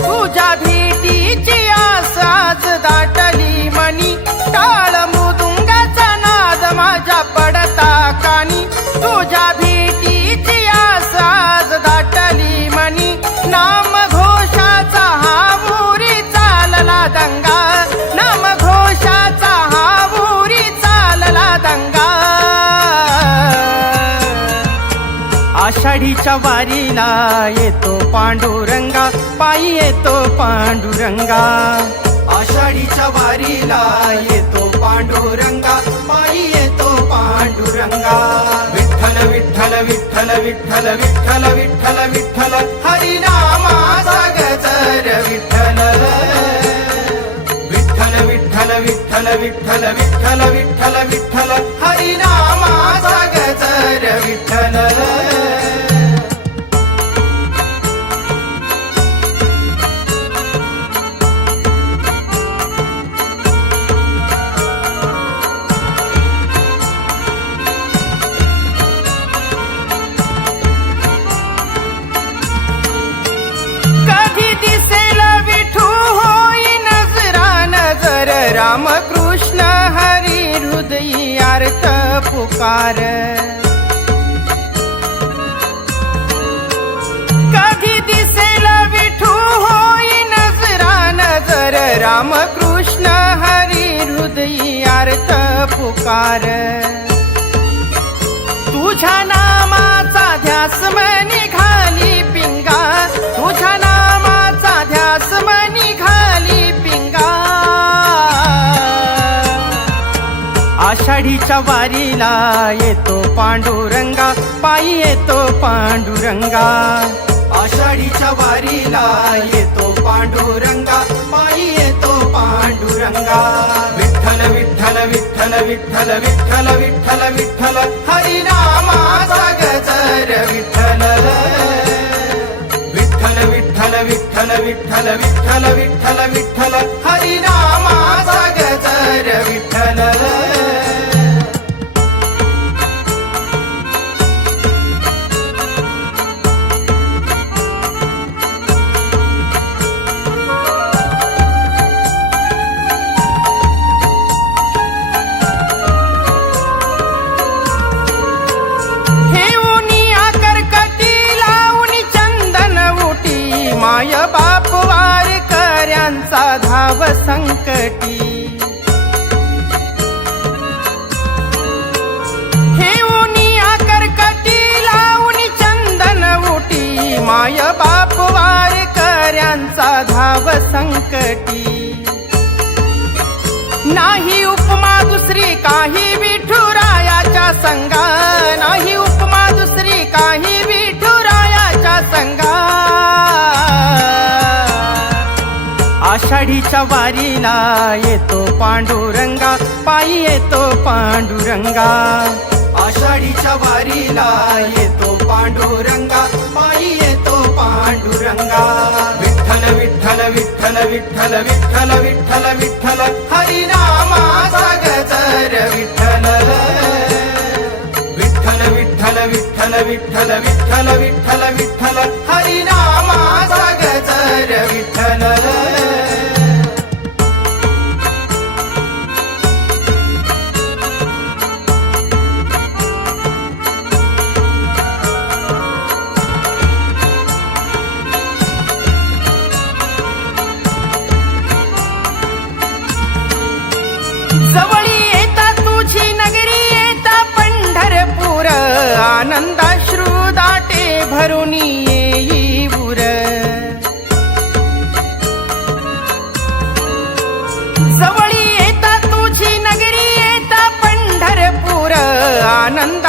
तुझ्या भेटीची आस आज दाटली मनी, टाळ मृदुंगाचा नाद माझ्या पडता कानी. तुझ्या भेटीची आस आज दाटली मनी, नाम घोषाचा हा मुरी चालला दंगा, नाम घोषाचा हा मुरी चालला दंगा. आषाढीच्या वारीला येतो पांडुरंगा, पायी येतो पांडुरंगा. आषाढीच्या वारीला येतो पांडुरंगा, पायी येतो पांडुरंगा. विठ्ठल विठ्ठल विठ्ठल विठ्ठल विठ्ठल विठ्ठल विठ्ठल, हरिनामाचा गजर विठ्ठल. विठ्ठल विठ्ठल विठ्ठल विठ्ठल विठ्ठल विठ्ठल विठ्ठल, हरिनामाचा गजर विठ्ठल. राम कृष्ण हरी हृदयी आर्त पुकार. कधी दिसेल विठू होई नजरा नजर, राम कृष्ण हरी हृदयी आर्त पुकार. तुझ्या नामाचा ध्यास मनी घाली पिंगा, तुझ्या नामाचा ध्यास मनी घाली पिंगा. आषाढीच्या वारीला येतो पांडुरंगा, पायी येतो पांडुरंगा. आषाढीच्या वारीला येतो पांडुरंगा, पायी येतो पांडुरंगा. विठ्ठल विठ्ठल विठ्ठल विठ्ठल विठ्ठल विठ्ठल विठ्ठल, हरिनामाचा गजर विठ्ठल. विठ्ठल विठ्ठल विठ्ठल विठ्ठल विठ्ठल विठ्ठल विठ्ठल, हरिनामाचा गजर विठ्ठल. माय बाप वारकऱ्यांचा धाव संकटी, हेऊनी आकरकटी लावणी चंदन उटी. माय बाप वारकऱ्यांचा धाव संकटी, नाही उपमा दुसरी काही विठुरायाच्या संगा, नाही उपमा दुसरी काही विठुरायाच्या संगा. आषाढीच्या वारीला येतो पांडुरंगा, पायी येतो पांडुरंगा. आषाढीच्या वारीला येतो पांडुरंगा, पायी येतो पांडुरंगा. विठ्ठल विठ्ठल विठ्ठल विठ्ठल विठ्ठल विठ्ठल विठ्ठल, हरिनामाचा गजर विठ्ठल. विठ्ठल विठ्ठल विठ्ठल विठ्ठल विठ्ठल विठ्ठल विठ्ठल, हरिनामाचा गजर विठ्ठल. जवळी येता तुझी नगरी येता पंढरपूर, आनंदाश्रू दाटे भरून येई उर. जवळी येता तुझी नगरी येता पंढरपूर, आनंद